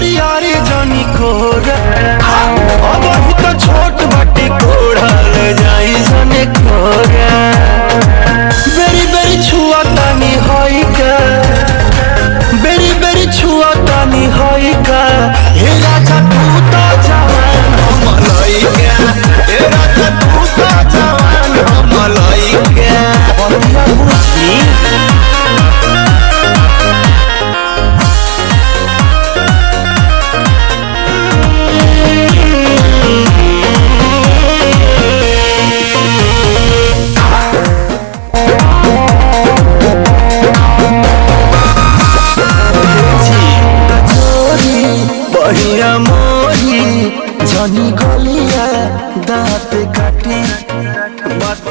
बरियारी जानी कोरा अब ही तो छोट बाटे कोड़ा ले जाई जाने कोरा बेरी बेरी छुआ तानी होई का बेरी बेरी छुआ तानी होई का हे राजा तू तो जवान हम लइका हे राजा तू तो जवान हम लइका बतिया बुझी बढ़िया मोही जनी गलिया दाँत काटी बात